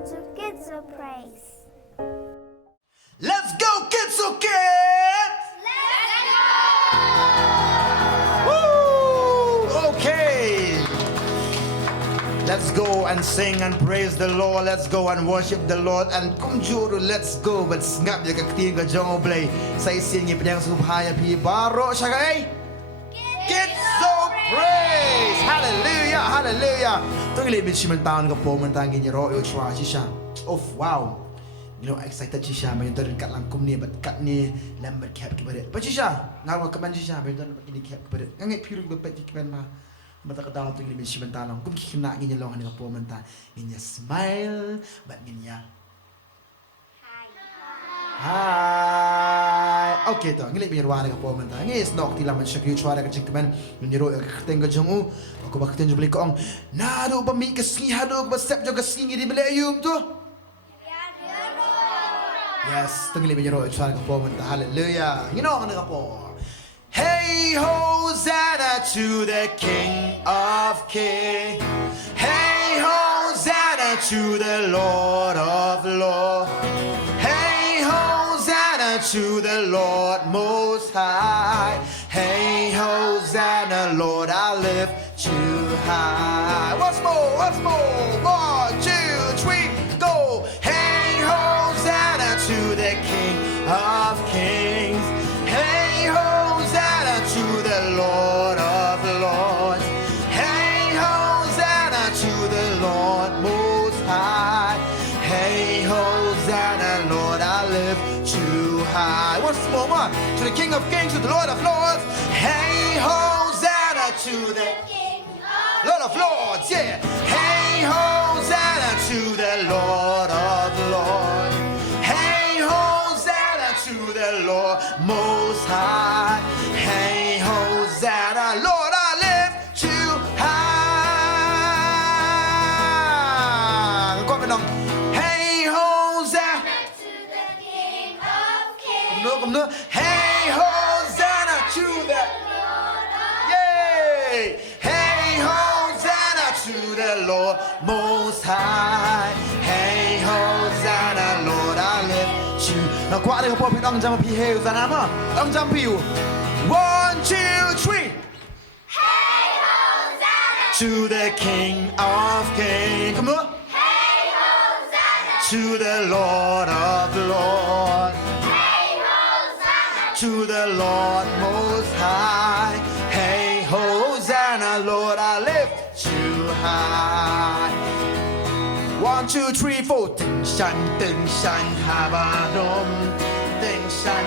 Welcome to KIDZO Praise. Let's go, KIDZO kids! Woo! Okay. Let's go and sing and praise the Lord. Let's go and worship the Lord. And kumjuru, let's go. But ngap ya kakting ka jong play. Sa isin ni penyang supaya pi baro siya kay KIDZO Praise. Hallelujah, hallelujah. Tung ilibit siya man taon ka po man tangin niya ro. U Trai siya. Oh wow. You know, excited siya. May doon kat lang kum ni, but kat ni lambat cap kepada. But siya, ngawa kaman siya. May doon ini cap kepada. Ngait piru bepat kiban ma. Mata kata tu ini siya mentalong. Kum kina nginya long ni kapo menta. Nginya smile, but nginya. Hi. Okay to. Ngilit biar ni kapo menta. Ngis nok ti laman siya U Trai ka cikman. Niro kateng ka jongu. Aku bakten jo beli kong. Nado ba mi kasngi hado ba step jo kasngi di beli ayum tu. Yes, tengili menyeru ucapan kapo menta. Hallelujah. You know ano kapo. Hey Hosanna to the King of Kings. Hey Hosanna to the Lord of Lords. Hey Hosanna to the Lord Most High. Hey Hosanna, Lord, I lift you high. Once more, once more. 1, 2, 3, go. Hey Hosanna to the King of Kings. Hey Hosanna to the Lord of Lords. Hey Hosanna to the Lord Most High. Hey Hosanna, Lord, I lift you high. Once more, one. To the King of Kings, to the Lord of Lords. Hey Hosanna to the King of Lord of Lords, yeah. Hey Hosanna to the Lord of Lords. Hey Hosanna to the Lord Most High. Hey Hosanna, Lord, I lift you high. Go on, hey Hosanna to the King of Kings. Come on, hey Hosanna to the Lord of Yay. Hey Hosanna to the Lord Most High. Hey Hosanna, Lord, I lift you. Now, qua đây có phải ông jump pi hey Hosanna mà? Ông jump pi. 1, 2, 3. Hey Hosanna to the King of Kings. Come on. Hey Hosanna to the Lord of Lords. Hey Hosanna to the Lord Most High. Hey Hosanna, Lord, I lift you high. 1, 2, 3, 4. Tinh shan ha ba dom. Tinh shan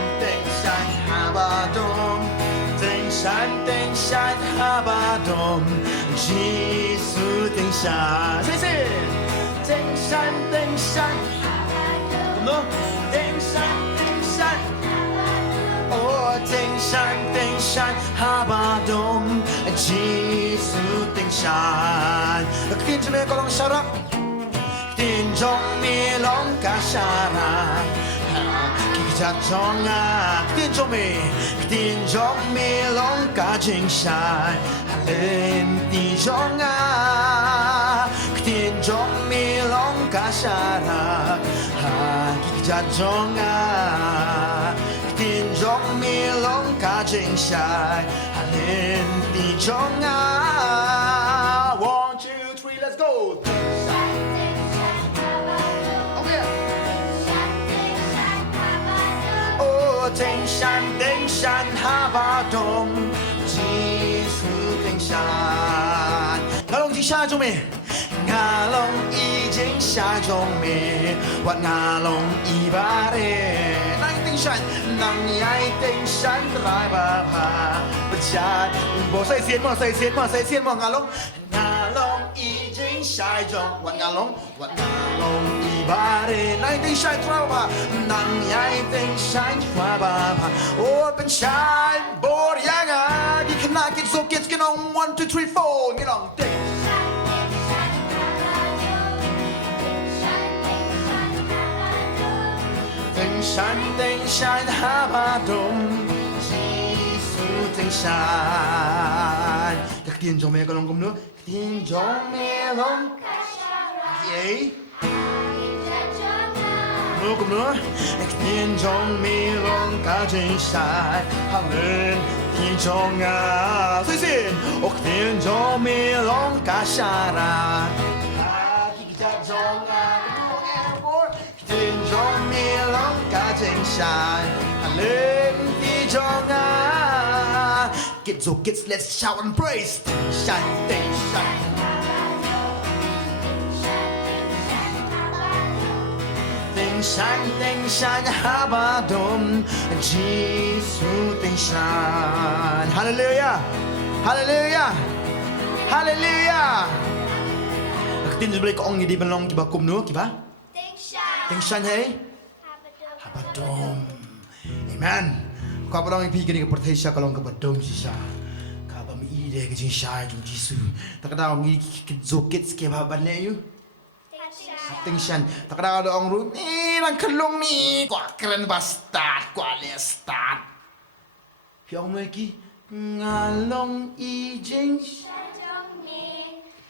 ha ba dom. Tinh shan ha ba dom. Jesus tinh shan. Say. Tinh shan ha ba dom. No. Tinh shan. Oh, tinh shan ha ba dom. Jesus tinh shan. Tin cho mẹ con lòng shout up. Tin trong mi lòng cả shara. Kika trong à. Tin trong mi lòng cả jing shan. Lên tin trong à. Tin trong mi lòng cả shara. Kika trong à. Tin trong mi lòng cả jing shan. Lên tin trong à. 1, 2, 3, let's go. Tinh shan ha ba dom. Jesus tinh shan. Ngà long chỉ xa trong mê. Ngà long y chính xa trong mê. Wat ngà long y ba re. Nang tinh shan. Nang yai tinh shan rai ba ba. Bất chát. Bộ say xiên mà ngà long. Ngà long y chính xa trong. Wat ngà long y ba re. Nang tinh shan rai ba. Nang yai tinh shan rai ba ba. Open shine, board yanga. Di kena KIDZO kids get on 1, 2, 3, 4. Get on thing. Tinh shan ha ba dom. Jesus tinh shan. Các tiên cho mẹ con lòng cùng nữa. Tiên cho mẹ lòng. Yeah. Kom nu. Ktin jong mi long ka jin shai. Halen ki jong a. Say sin. Ktin jong mi long ka shara. Ki jong a. Ktin jong mi long ka jin shai. Halen ki jong a. KIDZO kids, let's shout and praise. Shine, shine. Ting shine, habadum, Jesus ting shine. Hallelujah, hallelujah, hallelujah. Tin balik ong di belong kiba kum nu kiba. Ting shine hey. Habadum. Amen. Kau belong pi kini kepercayaan siya kalong habadum siya. Kau bami ide ke shine jum Jesus. Tak ada ong KIDZO kids kiba banne you. Attention, tak ada orang ru ni lang kalong ni, kuat keren bastard, kuat lestat. Yang lagi ngalong ijing,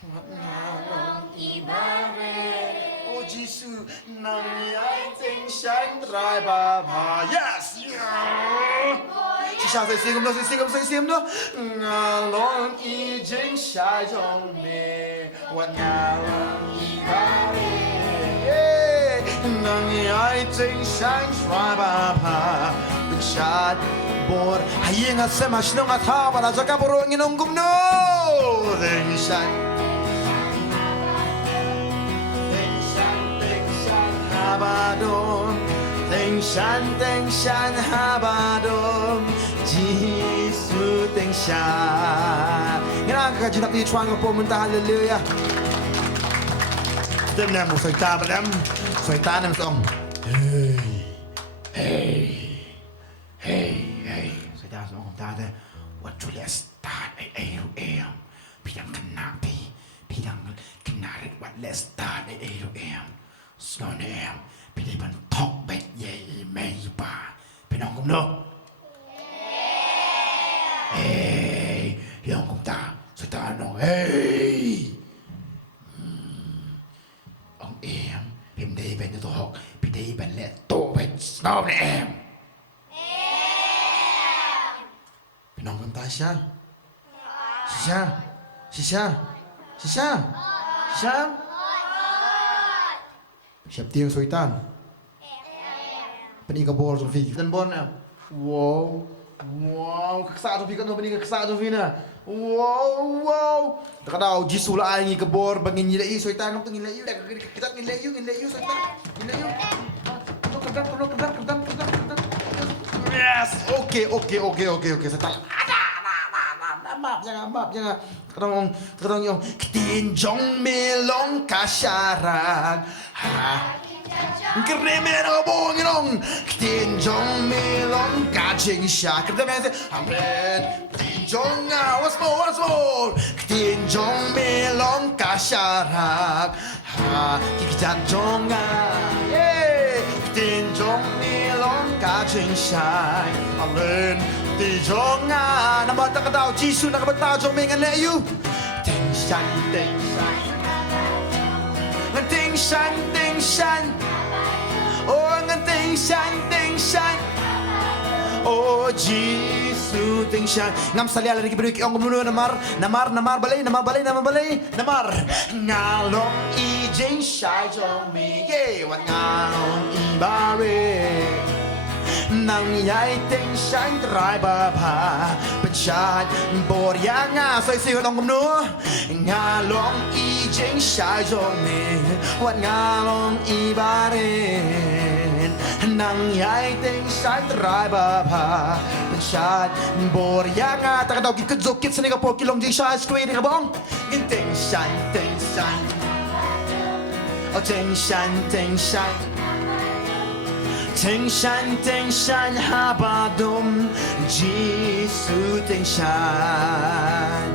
ngalong ibare. Oh Jisu, nang yai ting shine try baba, yes. Saya sing tu, ngalong ijing shine jong me, wat ngalong ibare. Nang yai ting shine try baba, bichad bor. Hayeng asem asnong athawa na jaka boro nginong gumno. Ting shine habadom. Ting shine habadom. Jesus ting shine. Ngana ka jinap ni chuang po mentah hallelujah. Dem nam mo soy ta badam. Soy ta nam song. Hey. Soy ta song ta de. What to let's start at 8 a.m. Pidang kanapi. Pidang kanarit what let's start at 8 a.m. Slow name. Pidang ban talk bet ye may ba. Pinong kum no. Hey. Yang kum ta. Soy ta no. Hey. Em phim đi bên tôi học phim đi bên lẹ tô bên snow nè em nong con ta sao siap tiếng soi tan bên đi cái ball trong phi tân ball nè wow các xã trong phi kan bên đi các xã trong phi nè wow tak ada jisu la ai ke bor bangin ngilai soitan tu ngilai kita ngilai soitan ngilai kedap yes okay soitan maaf jangan kadang yang tinjong melong kasyaran Kremera bongong tinjong melong kacing syak kedamese amen tinjong once more tinjong melong kasyarak ha kikitan jonga tinjong melong kacing syak amen tinjong nama tak tahu jisu nak betau jong mengan le you ting shan oh ting shan oh jisu ting shan ngam salia lagi beri ong mulu namar balai namar ngalong ijing shai jong me ye wat ngalong ibare nang yai ting shan trai ba pa pechat bor yang sai si long kum nu ngalong ijing shai jong me wat ngalong ibare nang yai ting shan trai ba pa pechat bor yang tak ada KIDZO kids ni ka po kilong jing shai straight ni ka bong ting shan oh ting shan ting shan habadum jisu ting shan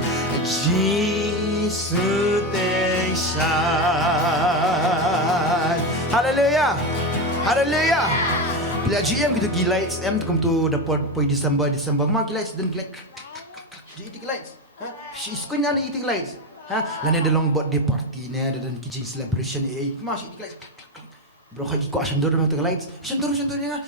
hallelujah bila GM gitu gila em kum tu dapat poi Desember mak gila dan gila eating lights she's going on eating lights lana ada long birthday party ni ada dan kitchen celebration mas eating lights bro kayak kok sendur memang tengah lights sendurnya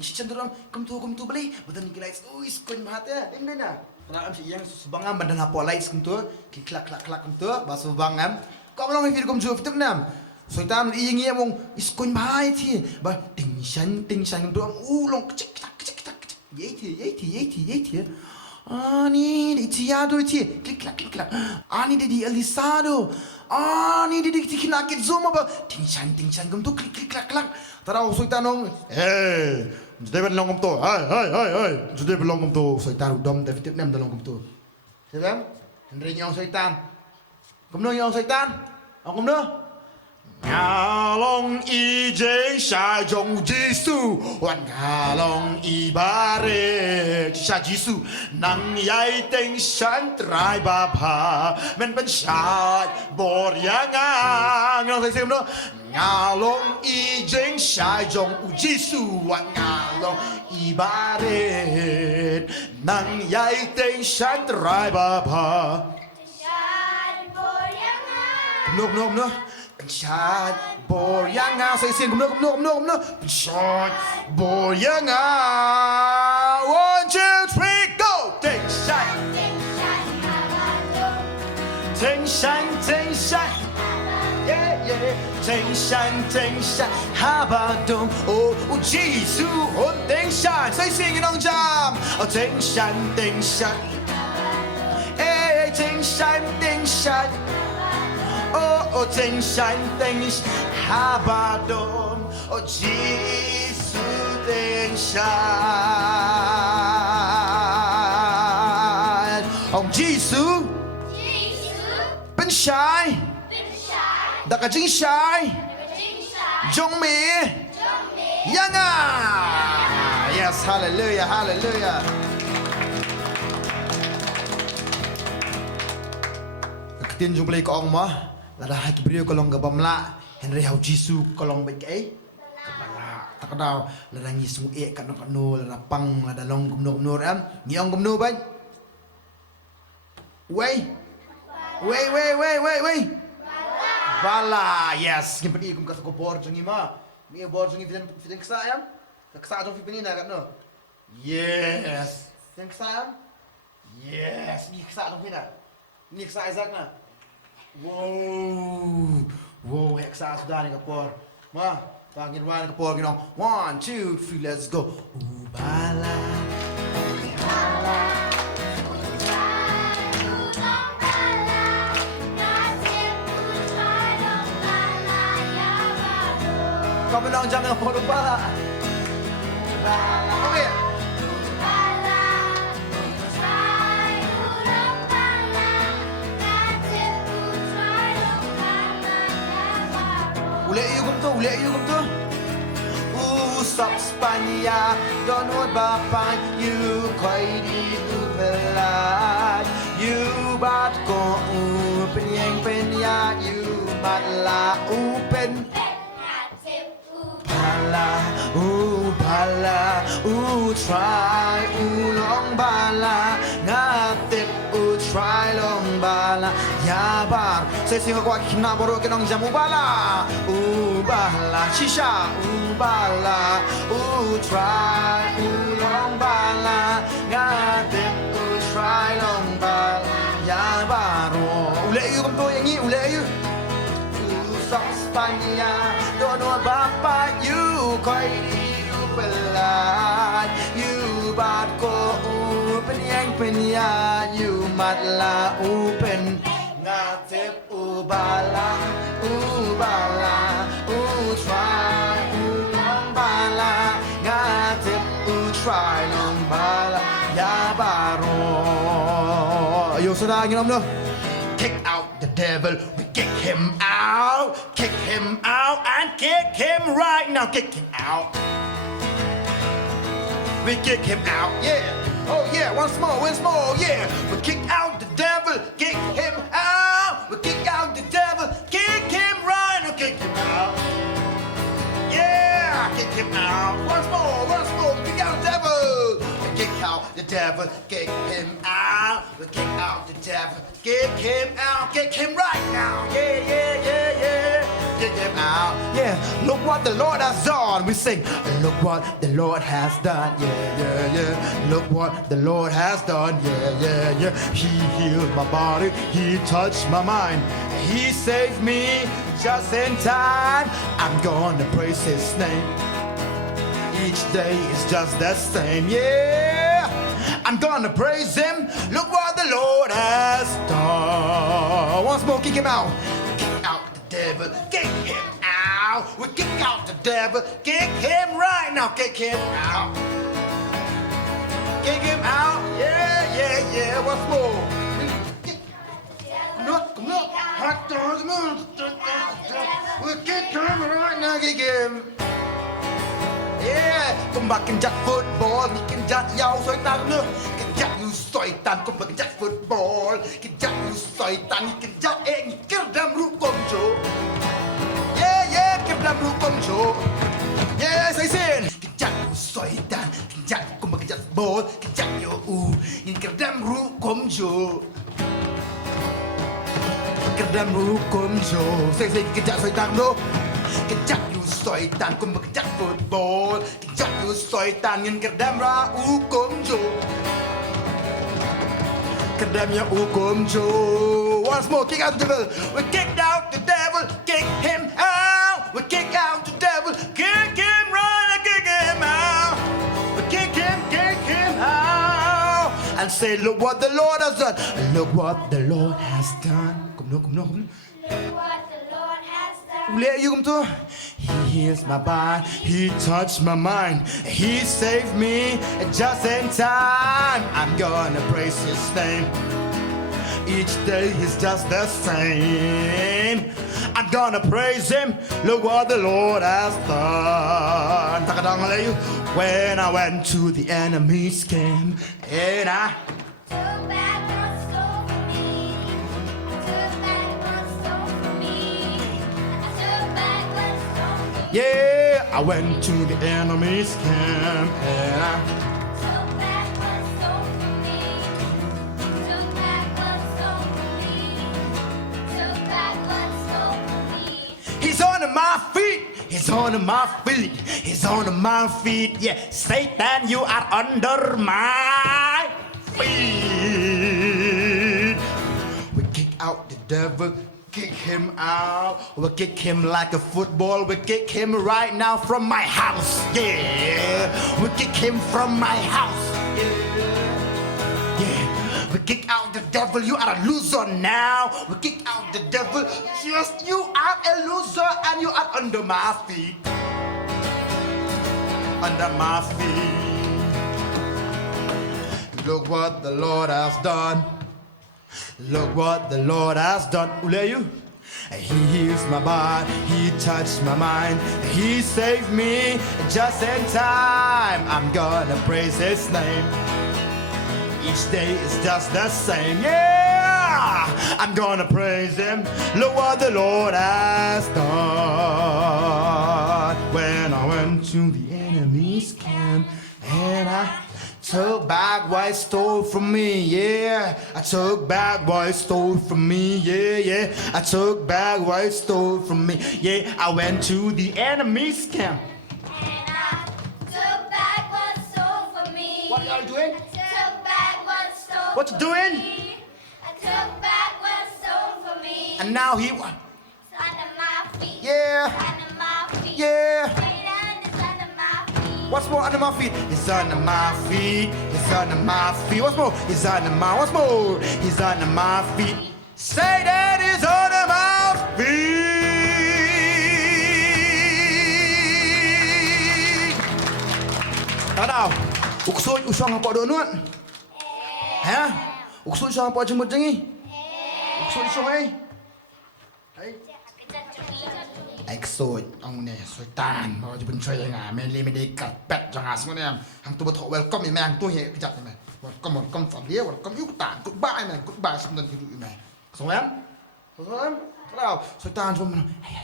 isi sendur come to beli betul nih lights iskon mahat ya ding na tengah si yang sebangan badan apa lights come to klak come to basu bangan kok belum film come to film nam soitan iyeng mong iskon mahat ti ba ting shan come to long kecik yeti ani di tiado ti klik ani di alisado ani di kina KIDZO ba ting shan come to klik tarau soitan ong Jude belong kom to. Hai. Jude belong kom to. Soitan udom David nem belong kom to. Siapa? Henry nyong soitan. Kom no nyong soitan. Kom no. Ngalong i jeng sha jong jisu wan ngalong i bare sha jisu nang yai teng shan trai ba pa men ben sha bor yang ngong sai sem no ngalong i jeng sha jong jisu wan ngalong i bare nang yai teng shan trai ba pa no Shot bor yang ngau saya sing kumno shot bor yang ngau 1 2 3 go take shot yeah take shot habadong oh jisu on take shot saya sing in on jam oh take shot eh take shot Oh, ting shan habadom. Oh, Jesus, ting shan. Oh, Jesus. Ben shy. Daka jing shy. Jong me. Yanga. Yes, hallelujah. Ketin jumpa lagi kong mo. Lada haki brio kolong gabamla Henry hau jisu kolong baik kapala takadau lada ngisung kanu lada pang lada long gumno am ngiong gumno ban wey bala yes ngipedi kum kas ko bor jungi ma mi bor jungi filen ksa am ksa jong fipeni na no yes filen ksa am yes ni ksa jong fina ni ksa izak na Wow, heksa sudah nih kapor. Mah, pangin wan kapor gino. 1 2 3 let's go. Ubala. Kau bilang jangan kapor ubala. Okay. Ule you kom to Usap Spania Donut bapak You koi di upelat You bat ko Penyeng penya You bat la upen Bala U trai long bala Ngatip U trai long bala Yabar Saya singa kuat kina boro kenong jamu bala Bala shisha bala trai long bala Ngatip U trai long bala Yabar Ule you kom to yang ni ule you Usap Spania Dono bapak You koi di upelat You bat ko penyang You matla upen Ngatip ubala try long bala Ngatip try long bala Ya baro Ayo sudah nginom no Kick out the devil, we kick him out and kick him right now, kick him out. We kick him out, yeah. Oh yeah, once more, yeah. We kick out the devil, kick him out. We kick out the devil, kick him right now, kick him out. Yeah, kick him out. Once more, kick out the devil. We kick out the devil, kick him out. We kick out the devil. Kick him out. Kick him right now. Yeah, yeah, yeah, yeah. Kick him out. Yeah, look what the Lord has done. We sing, look what the Lord has done. Yeah, yeah, yeah. Look what the Lord has done. Yeah, yeah, yeah. He healed my body. He touched my mind. He saved me just in time. I'm gonna praise his name. Each day is just the same, yeah. I'm gonna praise him. Look what the Lord has done. Once more, kick him out. Kick out the devil. Kick him out. We kick out the devil. Kick him right now. Kick him out. Kick him out. Yeah, yeah, yeah. Once more. Look, look. Hot dogs. We kick him right now. Kick him. Yeah, con bạc kinh chắc football, ni kinh chắc nhau xoay tan nữa, kinh chắc như xoay tan, con bạc kinh chắc football, kinh chắc như xoay tan, ni kinh chắc ni kinh đam ru công chúa. Yeah, yeah, kinh đam ru công chúa. Yeah, say xin. Kinh chắc như xoay tan, kinh chắc con bạc kinh chắc football, kinh chắc như ni kinh đam ru công chúa. Kinh đam ru công chúa. Say xin kinh chắc xoay tan nữa. Kinh chắc như xoay tan con bạc kinh chắc football, kinh chắc như xoay tan nhìn cái đam ra công chúa. Cái đam nhà công chúa. Once more, kick out the devil. We kicked out the devil. Kick him out. We kick out the devil. Kick him right and kick him out. We kick him out. And say, look what the Lord has done. Look what the Lord has done. Come on, come on, come on. Look what the Lord has done. Let you come to. He heals my body. He touched my mind. He saved me just in time. I'm gonna praise his name. Each day is just the same. I'm gonna praise him. Look what the Lord has done. When I went to the enemy's camp and I Took back what stole from me. Took back what stole from me. I took back what stole from me. Yeah, I went to the enemy's camp and I Took back what stole from me. Took back what stole from me. Took back what stole from me. He's on my feet. He's on my feet. He's on my feet. Yeah, Satan, you are under my feet. We kick out the devil. Kick him out. We kick him like a football. We kick him right now from my house. Yeah, we kick him from my house. Yeah, we kick out the devil. You are a loser now. We kick out the devil. Just you are a loser and you are under my feet. Under my feet. Look what the Lord has done. Look what the Lord has done. Uleyu. He heals my body. He touched my mind. He saved me just in time. I'm gonna praise his name. Each day is just the same. Yeah, I'm gonna praise him. Look what the Lord has done. When I went to the enemy's camp and I took back what he stole from me, yeah. I took back what he stole from me, yeah, yeah. I took back what he stole from me, yeah. I went to the enemy's camp. And I took back what stole from me. What are you doing? I took back what stole What you from doing? me. I took back what stole from me. And now he what? It's under my feet. Yeah, It's under my feet. yeah. Satan is under my feet. What's more under my feet? It's under my feet. It's under my feet. What's more? It's under my. What's more? He's under my feet. Say that is under my feet. Tahu? Uksud usang apa donut? Hả? Uksud usang apa jemput jengi? Uksud usang ai? Hai. Exod ông này soi tàn màจะเป็นช่วยยังไงไม่เลยไม่ได้กัดเป็ดจังหวะสมมุติเนี่ยทางตัวบทเวลก็มีแมงตัวเหี้ยจัดใช่ไหมว่าก็หมดก็ฝันเดียวว่าก็ยุกตานกุดบ้ายแมงกุดบ้ายสมนันที่ดูอยู่ไหมสงแอมเราสอยตานชมมันเฮ้ย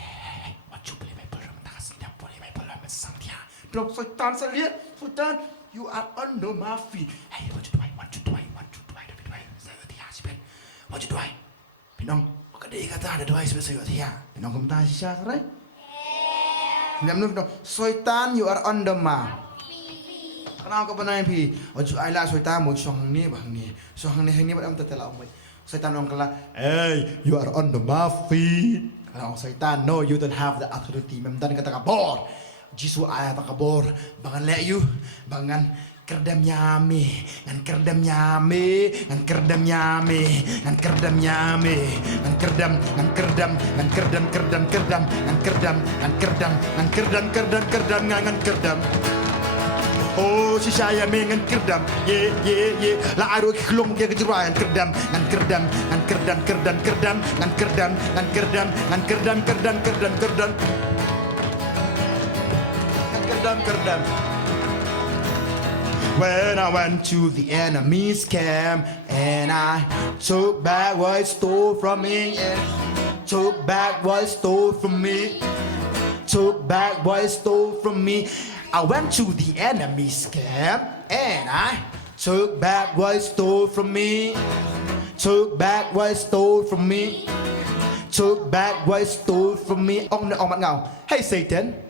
ว่าจุบเลยไม่เปิดมันตาสีดำปเลยไม่เปิดมันสังเทียเราสอยตานเสลียสอยตาน you are under my feet เฮ้ยว่าจุดไว้เดี๋ยวไปด้วยเสถี จะด้วยพี่น้องก็ได้kata ada dua spesial diaพี่น้องkomentar sisa sarai Namnu no Soitan you are on the map. Kenapa kau benar pi? Ojo ailah Soitan mau song ni bang ni. Song ni hang ni pada amta telah umai. Soitan orang kala, hey you are on the map feet. Kalau Soitan no you don't have the authority. Memang kata kabor. Jisu ayat kabor. Bangan le you. Bangan kerdam nyame, ngan kerdam nyame, ngan kerdam nyame, ngan kerdam nyame, ngan kerdam, ngan kerdam, ngan kerdam, kerdam, kerdam, ngan kerdam, ngan kerdam, ngan kerdam, kerdam, kerdam, ngan kerdam. Oh si saya ngan kerdam, ye, la aru kelong dia kejeruan kerdam, ngan kerdam, ngan kerdam, kerdam, kerdam, ngan kerdam, ngan kerdam, ngan kerdam, kerdam, kerdam, kerdam, ngan kerdam, kerdam. When I went to the enemy's camp and I took back what it stole from me, yeah. Took back what it stole from me, took back what it stole from me. I went to the enemy's camp and I took back what it stole from me, took back what it stole from me, took back what it stole from me. Ông mặt ngào, hey Satan.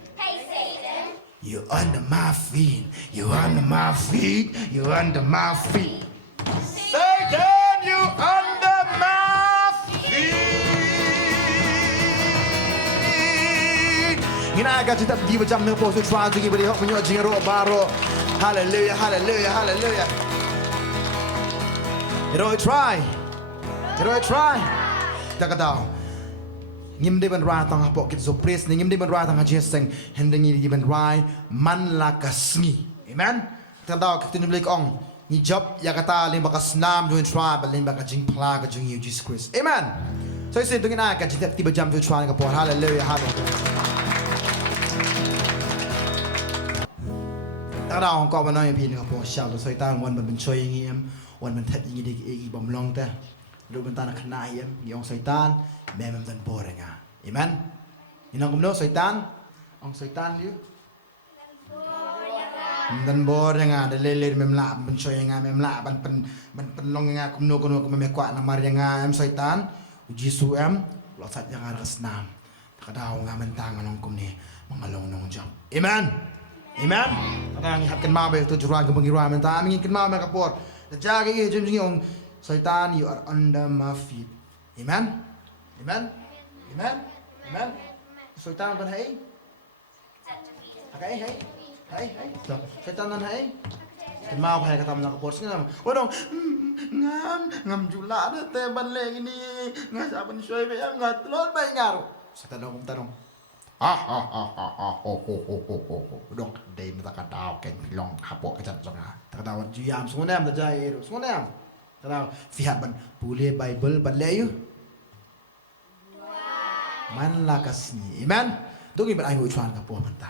You under my feet, you under my feet, you under my feet. Satan, you under my feet. Ginaga kita di macam ni poso try to give it help menyo jing ro baro. Hallelujah, hallelujah, hallelujah. You try. Kita kata ngim de ban ra tang hapo KIDZO praise ni ngim de ban ra tang jeseng hendeng ni di ban rai man la kasngi amen tanda ka tinu blek ong ni job ya kata lim bakas nam join try ba lim bakas jing pla ka jing you Jesus Christ amen so isen tungin na ka jitep tiba jam join try ka por hallelujah hallelujah tanda ong ko ba na pi ni ka por sha lo so tan wan ban ben choi ngim wan ban that ngi de e bom long ta lu ban ta na khna yem ni ong Satan memang dan borenga amen inang kumno Satan ong Satan liu dan borenga de lele memla ban choy nga memla ban pen long nga kumno kumno me kwa na mar nga em Satan Jisu em lo sat yang aras nam kadao nga mentang nong kumni mangalong nong jam amen amen kadang hatkan ma be tu jura gumang ira menta aming kin ma kapor jagi e jim ong Satan you are under my feet amen amen amen amen Satan dan hai okay hai Satan dan hai kan mau hai kata mana kapor ngam wadong ngam jula de te ban le ini ngasa ban soy be ngat lon bai ngaru Satan dong tarong dong dei mata kadao ken long hapo kacat songa kadao jiam sungonam da jai ro sungonam kadao fihat ban pule bible ban le you man la kasni amen dong iban ai hu chuan ka po man ta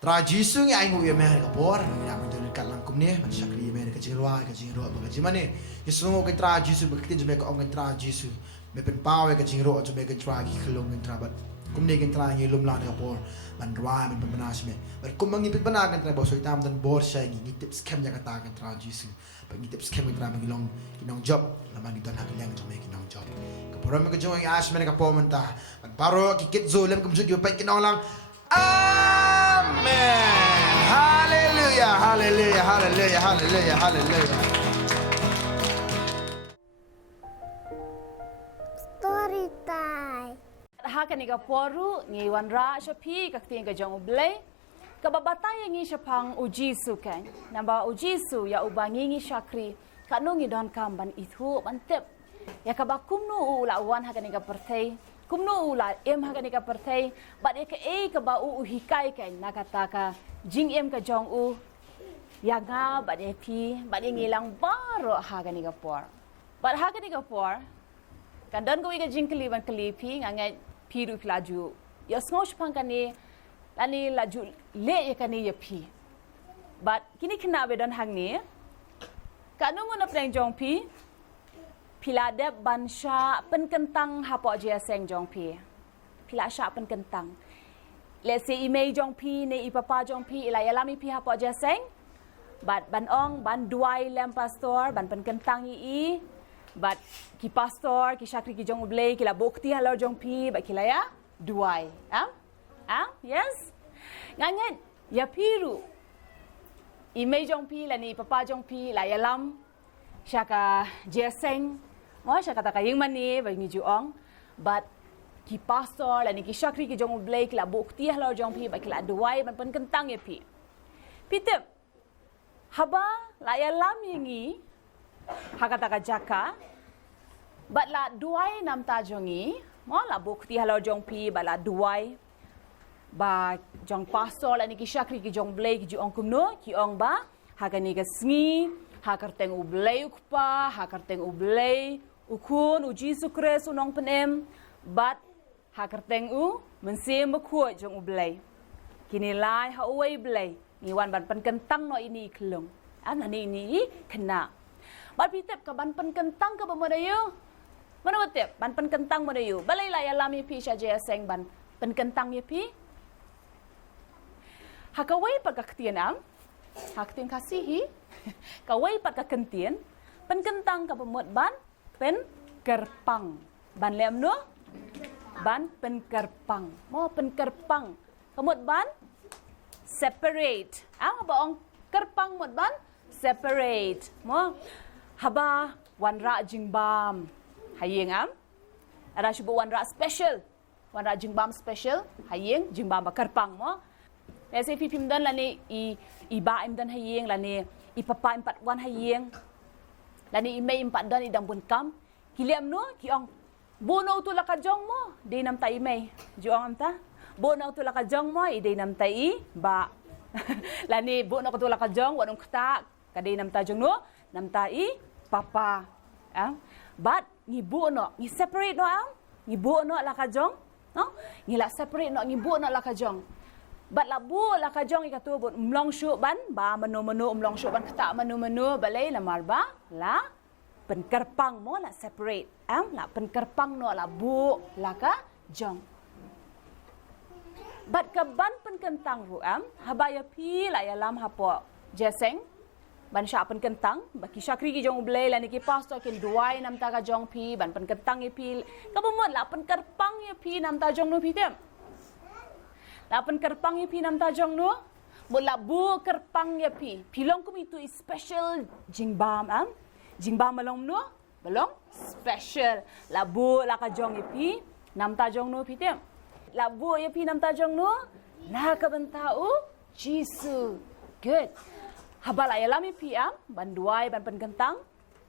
tra jisu ngi ai hu ye me ka por ya man dol kalang kum ne man shakri me ka jiro ba ka jimane yesu ngo ka tra jisu ba kitin me ka ong tra jisu me pen pawe ka jiro to me ka tra ki khlong ngi tra ba kum ne kan tra ngi lum la ka por man rwa man panas me ba kum mangi pit bana kan tra bo so itam dan bor shay ngi tips kem ya ka ta kan tra jisu ba ngi tips kem tra mangi long kinong job la man don ha kan yang to me kinong job Pura mga jong ash man ka pomenta. Paro ki KIDZO lem kum jud pa kinong lang. Amen. Hallelujah. Hallelujah. Hallelujah. Hallelujah. Hallelujah. Story time. Haka ni ka poru ngi wanra shapi ka ting ka jong ublay. Kababatay ngi shapang ujisu kan. Namba ujisu ya ubangi ngi shakri. Kanungi don kamban ithu bantep. Ya kabakum nu ula wan haka ni ka pertay. Kumno ula em haka ni ka pertay. Bat ya ka ka ba hikai kan nakata ka jing em ka jong u. Ya nga bat ya pi bat ngilang baro haka ni ka por. Bat haka ni ka por. Kandan ko iga jing kaliban kalipi ngangai piru laju. Ya small shpang kani lani laju le ya kani ya pi. But kini kena bedon hang ni. Kanu nguna preng jong pi. Piladep bansha penkentang hapo jia seng jong pi. Pila sha penkentang. Let's say imei jong pi ne ipapa jong pi ila yalami pi hapo jia seng. But ban ong ban duai lem pastor ban penkentang i But ki pastor, ki syakri ki jong ublay, kila bukti halor jong pi, ba kila ya duai. Yes? Nganyan, ya piru. Imei jong pi la ni papa jong pi la ya lam. Syaka jeseng. Mo syaka ta kayeng mani ba ni juong. But ki pastor la ni ki syakri ki jong ublay, kila bukti halor jong pi, ba kila duai ban pen kentang ya pi. Pitep. Haba la ya lam yengi. Hakata ka jaka. But la duai nam ta jongi. Mo la bukti halor jong pi ba la duai. Ba jong pastor la ni ki syakri ki jong blay ki jong kumno ki ong ba hagani ka sngi hakarteng ublay ukpa hakarteng ublay ukun uji sukres unong penem but hakarteng u mensim bakhu jong ublay kini lai ha uway blay ni wan ban pan kentang no ini klung nani ini kena bat pitep ka ban pan kentang ka ba mo dayo mana batep ban pan kentang mo dayo balay la ya lami pi sya je seng ban pan kentang ye pi hakaway pagkaktian haktian kasihi, kaway pagkakentian, penkentang kapemut ban, pen kyrpang. Ban lem no? Ban pen kyrpang. Mo pen kyrpang. Kamut ban? Separate. Haba ong kyrpang mut ban? Separate. Mo haba wanra jingbam. Hayeng Ada syubu wanra special. Wanra jingbam special. Hayeng jingbam ba kyrpang mo. Nasi pipim dan lani iba im dan hayeng lani ipapa empat wan hayeng lani imei empat dan idang bun kam kiliam no kiong bono tu la kajong mo de nam ta imei juang am ta bono tu la kajong mo ide nam ta I ba lani bono tu la kajong wanong kta kade nam ta jong no nam ta I papa but ni bono ni separate no ni bono la kajong no ni la separate no ni bono la kajong Bat labu la kajong ikatu but umlong syuk ban ba menu-menu umlong syuk ban kata menu-menu balai la marba la penkerpang mo la separate la penkerpang no la bu la ka jong bat ka ban penkentang ru habaya pi la ya lam hapo jeseng ban sya penkentang baki syakri ki jong balai la ni ki pastor kin duai nam ta ka jong pi ban penkentang ye pi ka bomot la penkerpang ye pi nam ta jong no pi tem Lapan kyrpang ye pi nam tajong no, bola bu kyrpang ye pi. Pilong kum itu special jingbam jingbam malong no, balong special. Labu la kajong ye pi nam tajong no pi tem. Labu ye pi nam tajong no, na ka bentau Jisu. Good. Habala ya lami pi ban duai ban pen kentang.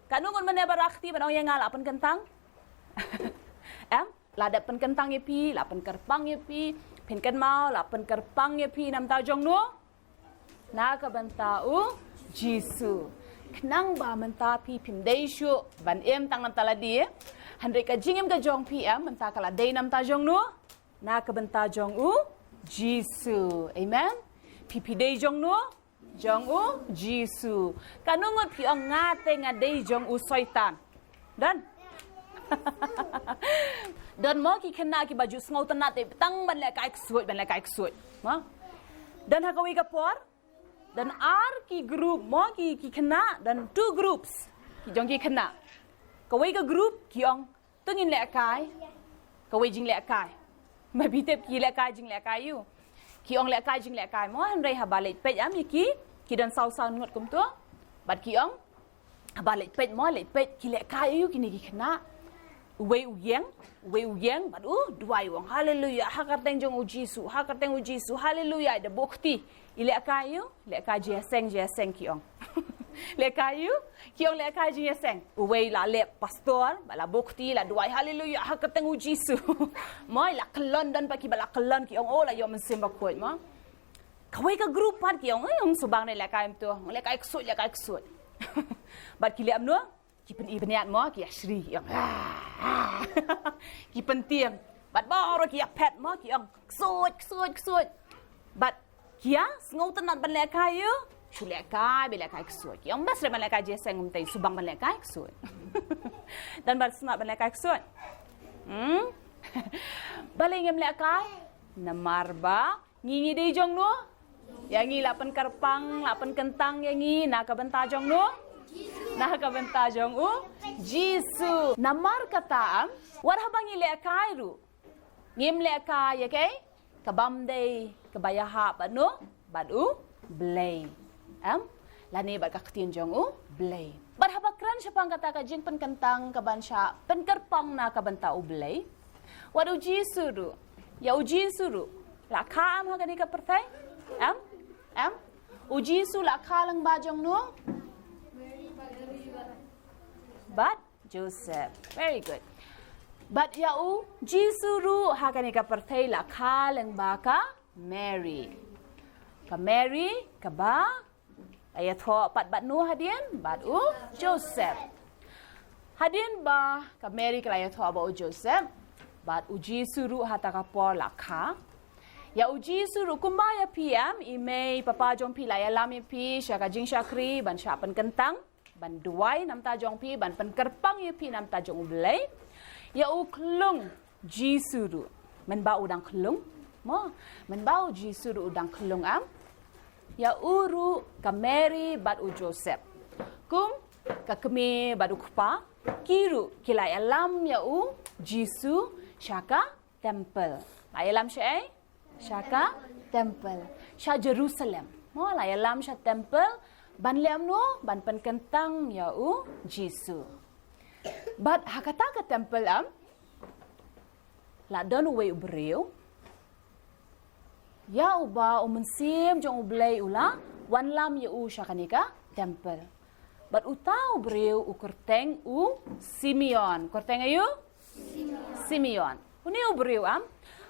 Kanungon man barakti ban ong yang ngala pen kentang. Lada pen kentang ye pi, la pen kyrpang ye pi. Pinkan mau la pen kyrpang ye pi nam ta jong no na ka ban tau Jisu knang ba man ta pi pim dei shu ban em tang nam ta la di handre ka jingem ka jong pi man ta kala dei nam ta jong no na ka ban ta jong Jisu amen pi dei jong no jong Jisu kanungot pi ang ngate nga dei jong soitan dan Dan mo ki kena ki baju sngau tanat tang ban le kai ksut dan hakawi ka por dan ar ki group mo ki kena dan two groups ki jong ki kena kawai ka group ki ong tungin le kai kawai jing le kai ma bitep ki le kai jing le kai yu ki ong le kai jing le kai mo han rei ha balik pe ki dan sau ngot kum tu bat ki ong balik pe mo le pe ki le kai yu ki ni ki kena Wei uyang, but duai wong, haleluya, hakarteng jong Jisu, haleluya, da bukti, ile kayu, le kaji jeseng kiong, le kayu, kiong le kaji jeseng, wei la le pastor, bala bukti, la duai, haleluya, hakarteng Jisu, moi la kelon dan paki bala kelon kiong, la yom mensimba kuat mo, kawai ka grup pat kiong, yom subang le kayu tu, le kayu ksut, but kile amno. Ki peniat mo ki asri yang ki penting bat baru ki pet mo ki ang ksut bat kia ngau tenat ban le kayu chule kai bela kai ksut ki ang bas ban le kai jeseng umtai subang ban le kai ksut dan bat snat ban le kai ksut balai ngem le kai namarba ngingi dei jong no yang ngi lapan kyrpang lapan kentang yang ngi na ka ban ta jong no Nah kabenta jong Jisu. Namar kata war habang ile kairu. Ngim le ka ya kay kabamday kabayaha badu blay. Lani ba kaktin jong blay. Bar habakran siya pang kata ka jing penkentang kaban siya penkerpang na kabanta blay. Wadu Jisu ru. Ya Jisu ru. La ka ha gani ka pertay? Jisu la ka lang ba jong no? But Joseph. Very good. But yau Jisu ru hakani ka pertay la kalang baka Mary. Ka Mary ka ba ayat ho pat nu hadian bat Joseph. Hadian ba ka Mary ka ayat ho ba Joseph. Bat Jisu ru hata ka por la ka. Ya Jisu ru kumbaya PM imay papajong pilaya lami pi siya ka jing syakri ban siya kentang ban duway nam tajong pi ban penkerpang yu pi nam tajong ulay. Ya klung Jisu ru. Men ba udang klung? Mo, men ba Jisu ru udang klung Ya uru ka Mary bat Joseph. Kum ka kemi badu kupa kiru kilay alam ya Jisu syaka temple. Alam siya syaka temple. Sya Jerusalem. Mo la alam sya temple ban liam no ban penkentang ya Jisu. But hakata ka temple la don way ubreu. Ya uba umensim jong ublay ula wan lam ya sya kanika temple. But utau ubreu ukerteng Simeon. Kerteng ayu? Simeon. Uni ubreu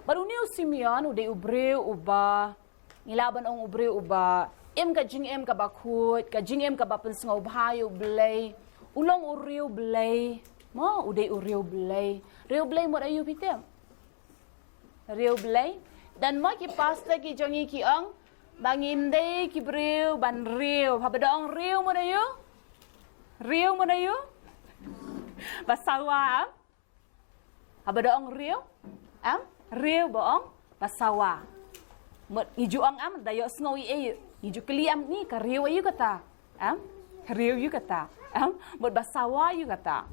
But uni Simeon uday ubreu uba ngilaban ong ubreu uba ka jing ka bakut ka jing ka bapens nga ubhayo blay ulong uriu blay. Mo uday uriu blay. Riu blay mo ayu pitem. Riu blay dan mo ki pasta ki jongi ki ang bangimde ki briu ban riu habadong riu mo na yu basawa habadong riu riu boong basawa mo iju ang dayo sngow i iju kliam ni ka riu ayu kata riu yu kata mo basawa yu kata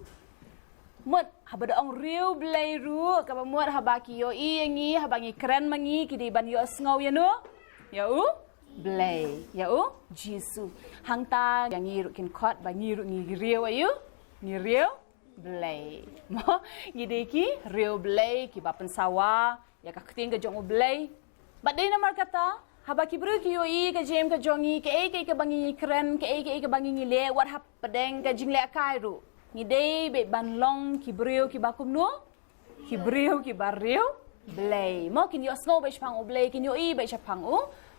mut habadaong riu blay ru kabamut habaki yo ingi habangi keren mangi kidi ban yo sngow yano ya blay ya Jisu hangta yang ngiru kin kot ba ngiru ngi riu ayu ni riu blay mo ngideki riu blay ki bapen sawa ya ka kting ka jong blay badai namar kata habaki bru ki yo ka jem ka jongi ka bangi keren ka bangi ngile wat hap pedeng ka jingle kairu ngidei be banlong ki brio ki bakum no ki brio ki barrio blay mo kin yo snow be pang blay kin yo be pang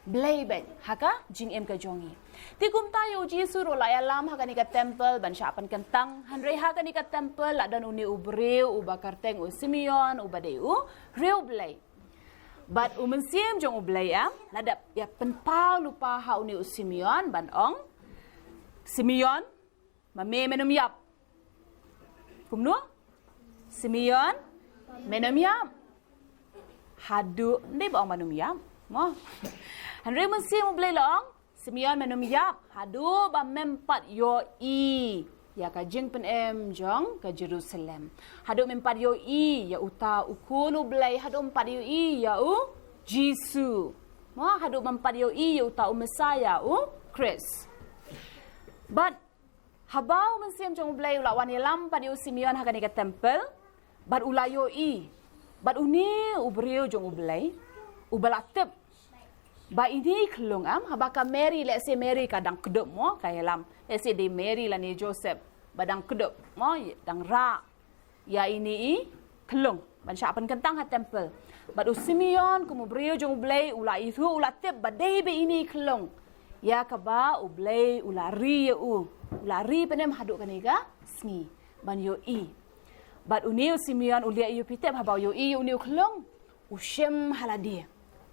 blay be haka jing ka jongi tikum tayo Jisu ro la alam haka ni ka temple ban syapan kentang hanre haka ni ka temple la dan uni ubreu ubakarteng Simeon ubadeu real blay but umensim jong blay ladap ya penpau lupa ha uni Simeon ban ong Simeon mame menum yap kumno Simeon menum yam hadu ndai ba manum yam mo hanre mensim blay long Simeon menum yap hadu ba mempat yo ya ka jing pen jong ka Jerusalem hadu mempat yo ya uta ukunu blay hadu mempat yo ya Jisu mo hadu mempat yo ya uta Messiah Chris but habau mensiam jong blay ula wan yalam padi Simeon haka ni ka temple bad ulayo bad uni ubreu jong blay ubalatep ba ini klung habaka Mary let's say Mary kadang kedep mo kayalam let's say de Mary la ni Joseph badang kedep mo dang ra ya ini klung ban syapan kentang ha temple bad Simeon kumubreu jong blay ula itu ulatep badai be ini klung ya kaba ublay ulari ulari penem haduk kaniga smi ban yo bad uniu Simeon ulia yu pitep habau yo uniu klong ushem haladi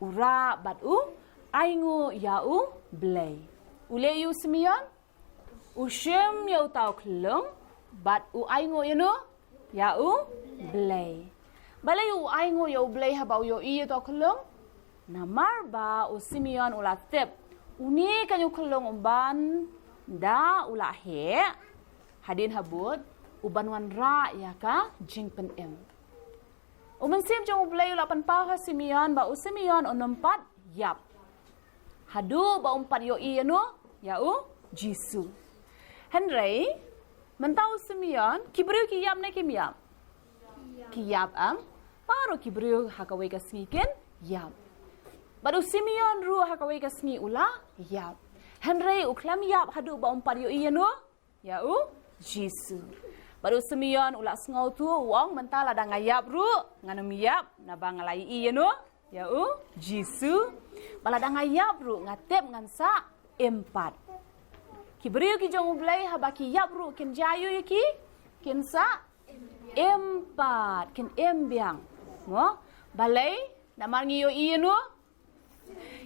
ura bad aingu ya blay ulia yu Simeon ushem yo tau klong bad aingu ya blay balay aingu yo blay habau yo tau klong namar ba Simeon ulatep uni kanyu klong ban Da ula he. Hadin habut. Uban wan ra ya ka jing pen em. Umensim jong ublay ula pan pa Simeon ba Simeon onompat yap. Hadu ba umpat yo I anu ya Jisu. Henry mentau Simeon kibriu ki yap ne kim yap. Ki yap baru kibriu hakawe ka smiken yap. Baru Simeon ru hakawe ka smi ula yap. Henry uklam yap hadu ba umpat yo I anu ya Jisu. Baru Simeon ula sengau tu wong mentala da ngayap ru nganum yap na bangalai I anu ya Jisu. Bala da ngayap ru ngatep ngansa empat. Kibriu ki jong ublay habaki yap ru kin jayu yaki kin sa empat kin embiang. Mo balai namar ngiyo I anu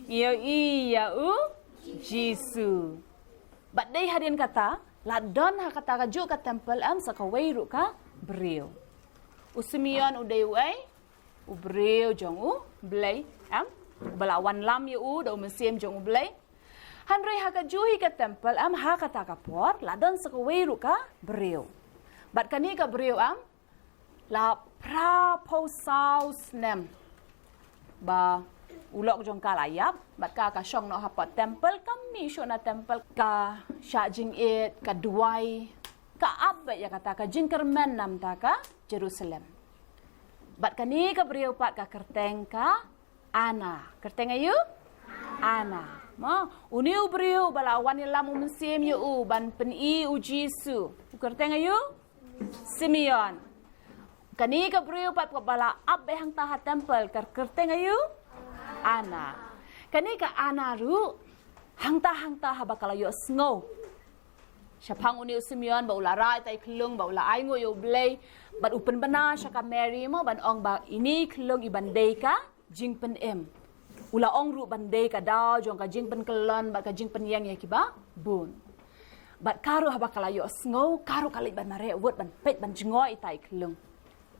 ngiyo I ya Jisu. Badai hadin kata ladon ha kata kaju ka temple sa kawai ru ka breu. Simeon udai uai breu jong blay balawan lam yu da mesim jong blay. Hanrei ha kaju hi ka temple ha kata ka por ladon sa kawai ru ka breu. Bat kani ka breu la pra po saus nem ba ulok jong kalayap bat ka syong no hapat temple kami syo na temple ka sya jing it ka duai ka abet ya kata ka jing kermen nam ta ka Jerusalem. Bat kani ka briu pat ka kerteng ka ana. Kerteng ayu? Ana. Ma uniu briu balawan lam mensim yu ban pen I Jisu. Kerteng ayu? Simeon. Kani ka briu pat ka bala abet hang ta temple ka kerteng ayu? Ana. Kani ka ana ru hangta habakala yo snow. Syapang uni Simeon ba ulara tay klung ba ula ay ngo yo blay bat upen bana sya ka Mary mo ban ong ba ini klung ibandai ka jing pen em. Ula ong ru bandai ka daw jong ka jing pen kelon ba ka jing pen yang ya kiba bun. Bat karu habakala yo snow karu kali ban mare wot ban pet ban jngoi tay klung.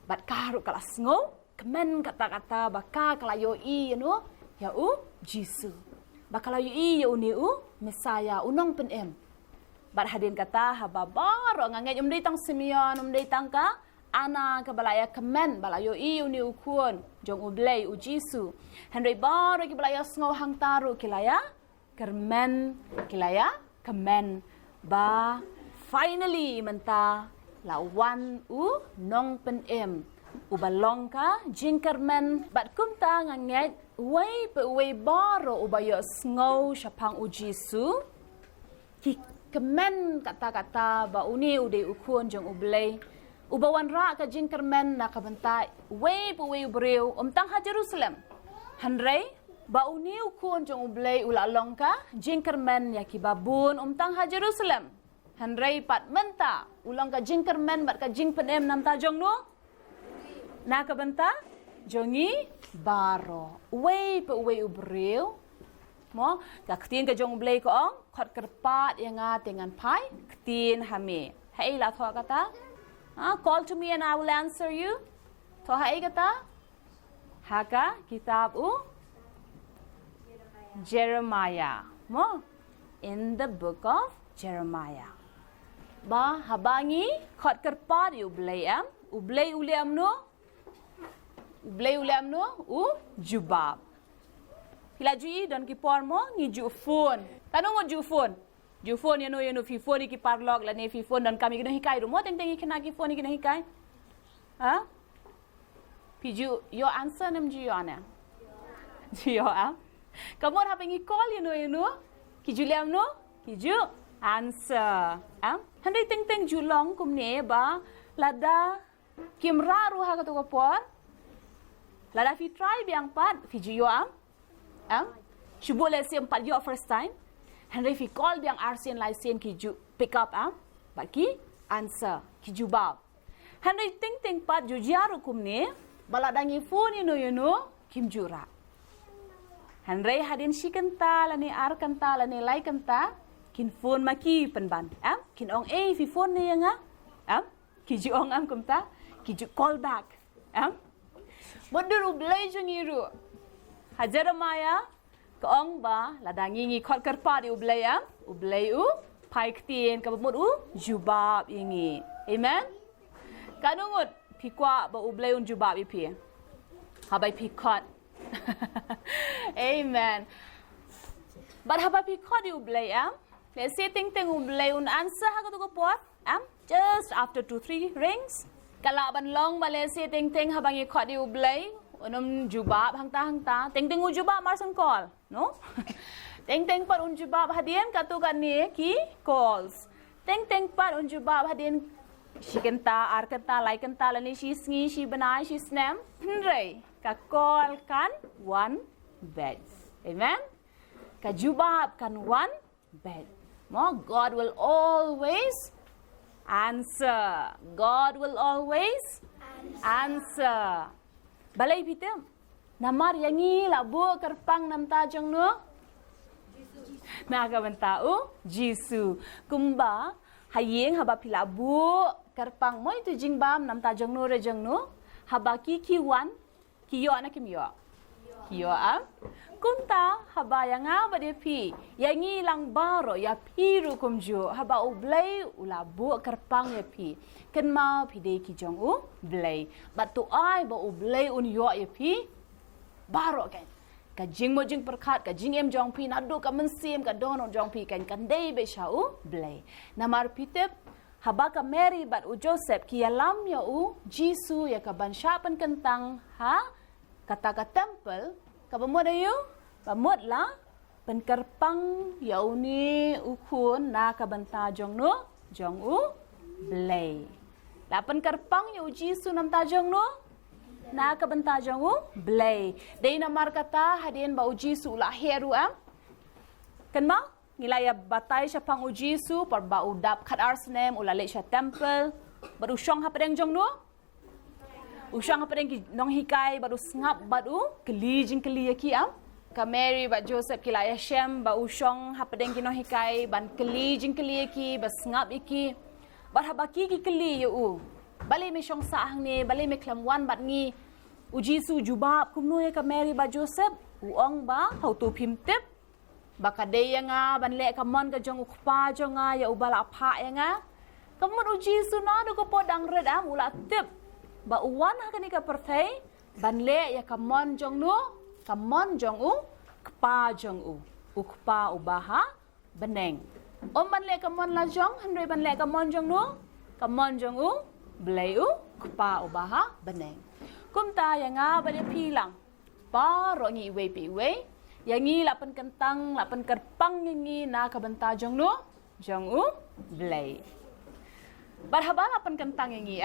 Bat karu kala snow kemen kata-kata baka kalayo I ya Jisu. Bakalayo I ya uni Mesaya unong pen em. Bat hadin kata hababaro nganget umdai Simeon umdai ka ana ka balaya kemen balayo I uni ukun jong ublay Jisu. Henry baro ki balaya sngo hang taru kilaya kermen kilaya kemen ba finally menta lawan nong pen em. Ubalong ka jingkermen bat kumta nganget way pe way baro ubayo sngo syapang Jisu ki kemen kata-kata ba uni uday ukun jong ublay ubawan ra ka jingkermen na kabentai way pe way breu tang ha Jerusalem hanrei ba uni ukun jong ublay ulalong ka jingkermen ya ki babun tang ha Jerusalem hanrei pat menta ulang ka jingkermen bat ka jingpenem nam ta jong no na kabenta jongi baro way pe way ubreu mo ka ktin ka jong blay ko ong khot kerpat yang dengan pai ktin hame hai la tho kata call to me and I will answer you tho hai kata haka kitab Jeremiah mo in the book of Jeremiah ba habangi khot kerpat ublay uliam no Ublay ulam no jubab. Hila jui don ki por mo ngi ju phone. Tanu mo ju phone. Ju phone yano fi phone ki parlog la ne fi phone don kami kena hikai ru mo teng ki kena ki phone kena hikai. Ha? Pi ju your answer nam ju ana. Ju yo Kamu ha pengi call yano ki ju lam no ki ju answer. Handai teng ju long kum ne ba lada kimra ru ha ka to ko por. Lada fi try biang pat fi jiyo Shubole si empat yo first time. Henry fi call biang arsian laisen ki ju pick up ba ki answer ki jubab. Henry ting pat ju jaru kumne baladangi phone kim jura. Henry hadin si kenta lani ar kenta lani lai kenta kin phone maki penban kin ong fi phone ne yang ki ju ong kumta ki ju call back Bodur ublay jungiru. Jeremiah keong ba ladangi ngi khot kerpa di ublay pai ktien ka bamut jubab ingi. Amen. Kanungut pikwa ba ublay un jubab ipi. Habai pikot. Amen. But habai pikot ublay let's say ting ublay un answer ha ka tu ko pot just after 2-3 rings. Kalau ban long ba let's say ting habang ikot di ublay unum jubab hangta ting jubab mar sangkol no. Ting par un jubab hadian katu kan ni ki calls. Ting par un jubab hadian si kenta ar kenta lai kenta lani si sngi si banai si snam hnrei ka call kan one bed. Amen. Ka jubab kan one bed. Mo God will always answer. God will always answer. Balai pitem. Namar yangi labu kerpang nam tajang no. Naga bentau Jisu. Kumba hayeng haba pilabu kerpang mo itu jingbam nam tajang no rejang no. Haba kiwan kiyo anak kimyo. Kiyo Kumta haba yang apa dia pi? Yang ilang baro ya piru kumju haba ublay ulabu kerpang ya pi. Ken mau pi de ki jong blay. Batu ai ba ublay un yo ya pi baro kan. Ka jing mo jing perkat ka jing em jong pi nadu ka mensim ka dono jong pi kan dei be shau blay. Namar pitep haba ka Mary bat u Joseph ki alam ya Jisu ya ka bansyapan kentang kata ka temple kabamod ayo pamod la penkerpang yauni ukun na kabanta jong blay la penkerpang ya Jisu nam ta jong na kabanta jong blay dei namar kata hadien ba Jisu la heru kan ma ngilaya batay siya pang Jisu par ba udap khat arsnem ulale siya temple baru syong hapadeng jong Usang apa yang nong hikai baru sengap baru kelijing keliyaki ka Mary ba Joseph kilaya Shem ba usong apa yang nong hikai ban kelijing keliyaki ba sengap iki bar habaki ki keli bali me syong saang ni bali me klamwan bat ngi Jisu jubab kumno ya ka Mary ba Joseph uong ba hau tu pimtep ba kadaya nga ban le ka mon ka jong ukpa jong nga ya ubala apa ya nga kamun Jisu na do ko podang red ula tip ba uwan ha kanika perthai ban le ya kamon jong kpa jong ukpa ubaha beneng ban le kamon la jong hanre ban le kamon jong blay kpa ubaha beneng kumta ya nga ba de pilang pa ro ngi we pi we ya ngi lapan kentang lapan kerpang ngi na kabanta jong blay barhaba lapan kentang ngi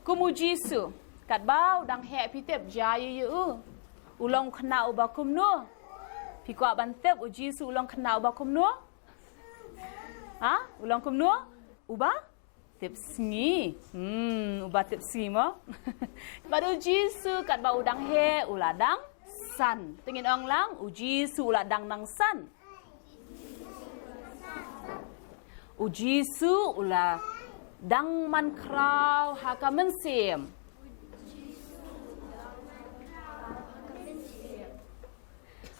Kumu Jisu kat bau dang happy tep jaya yu ulong kena ubakum no pikwa bantep Jisu ulong kena ubakum no ulong kum no uba tep sngi uba tep sngi mo baru Jisu kat bau dang he uladang san tingin ong lang Jisu uladang nang san Jisu ula dang man kraw haka mensim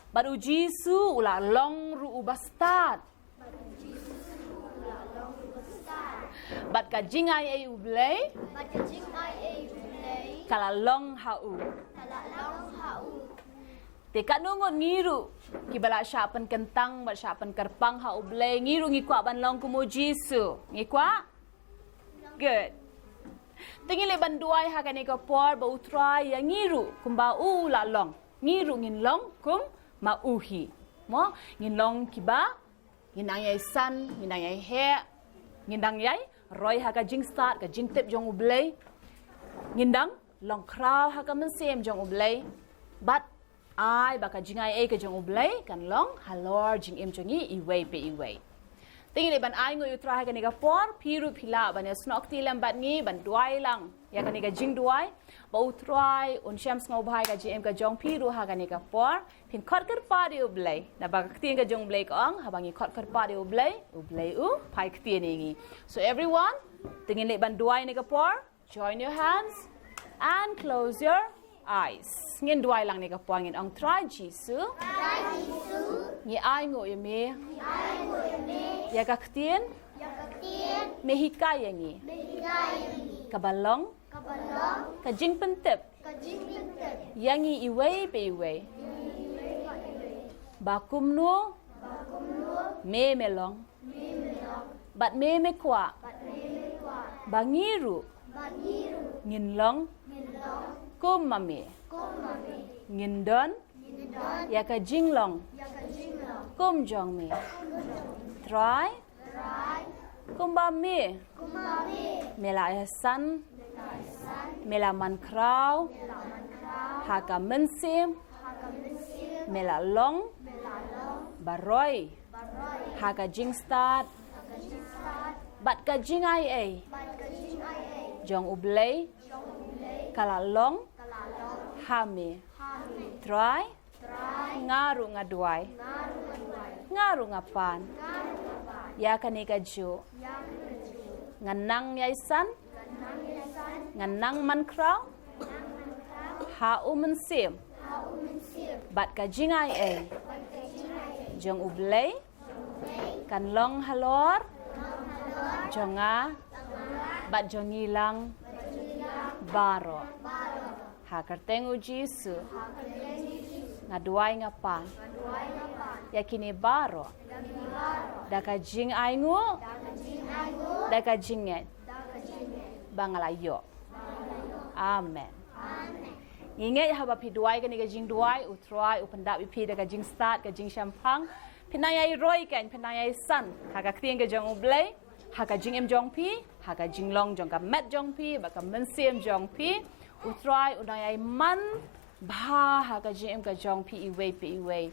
baru Jisu ula long ru ubastat bat ka jingai ublay kala long hau te kanungon ngiru kibala syapan kentang bat syapan kerpang hau ublay ngiru ngikwa ban long kumu Jisu ngikwa good. Tingin leban duai ha kani ka por ba U Trai yang ngiru kumba la long. Ngiru ngin long kum mauhi. Mo ngin long kiba nginang yai san, nginang yai he, nginang yai roy ha ka jing start ka jing tip jong ublay. Ngindang long kraw ha ka mensem jong ublay. But ai ba ka jingai ka jong ublay kan long halor jing em jongi iway pe iway. Tingin iban ay ngo U Trai kaniga por piru pila ban ya snok tilam bat ngi ban duai lang ya kaniga jing duai ba U Trai un shams ngo bhai ka gm ka jong piru ha kaniga por pin khot kar pa de ublay na ba ktin ka jong blay ko ang habangi khot kar pa de ublay pai ktin ngi so everyone tingin le ban duai ni ka por join your hands and close your eyes. Ngin duai lang ni kapuang ngin ang try Jisu. Ngi ai ngo yeme. Ya kaktien. Mehika yangi. Kabalong. Kajing pentep. Yangi iway pe iway. Bakum no. Me melong. Bat me kwa. Bangiru. Nginlong. Kumame. Ngindon. Yaka jinglong. Kumjong me. Try. Kumbame. Mela ehsan. Mela mankraw. Haka mensim. Mela long. Baroy. Haka jingstad. Bat ka jingai ay. Jong ublay. Kalalong. Hame. Try. Ngaru ngaduai. Ngaru ngapan. Ya kanika jo. Nganang yaisan. Nganang mankraw. Ha umensim. Bat ka jingai ay. Jong ublay. Kanlong halor. Jonga. Bat jongilang. Baro. Hakarteng Jisu. Ngaduai ngapan. Yakini baro. Daka jing aingu. Daka jinget. Bangalayo. Amen. Ingat haba pi duai kan jing duai utrai upandap pi daka jing start ka jing champang. Pinayai roy kan pinayai san. Haka krieng ka jong ublay. Haka jing em jong pi. Haka jing long jong ka met jong pi. Baka mensiem jong pi. Utrai unayai man. Bah haka jing em ka jong pi iway pi iway.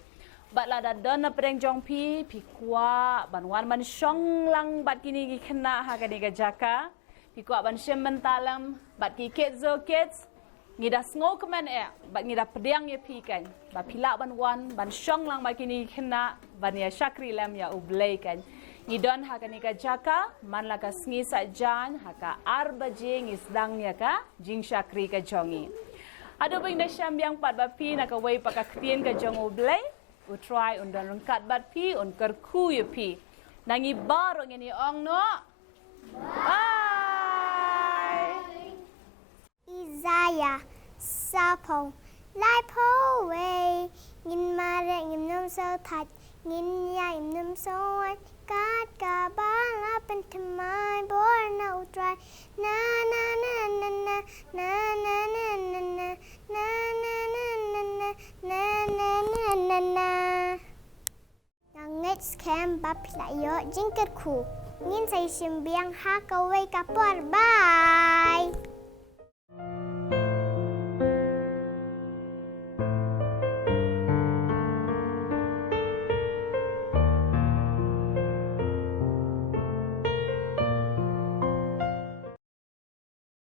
Bat la da dona pedeng jong pi kwa banwan man syong lang bat kini ki kena ha ka diga jaka pi kwa ban shem mentalam bat ki KIDZO kids ngida sngo kemen bat ngida pedeng ye pi kan ba pila ban wan ban syong lang bat kini kena ban ya syakri lam ya ublay kan ngidon ha ka diga jaka man la ka sngi sa jan ha ka arba jing isdang ya ka jing syakri ka jongi ado bing da syam yang pat ba pi na ka wei pa ka ktien ka jong ublay U Trai undan rengkat bat pi un kerku ye pi. Nangi baro ngeni ong no. Bye. Isaiah Sapong Lai po way Ngin ma re ngim num so thach Ngin ya ngim num so an Kat ka ba la pen thamai bor na U Trai Na na na na na na na na na na na na na na na na na na na na Next camp bap layo jingker ku Ngin say simbiang ha kaway kapor bye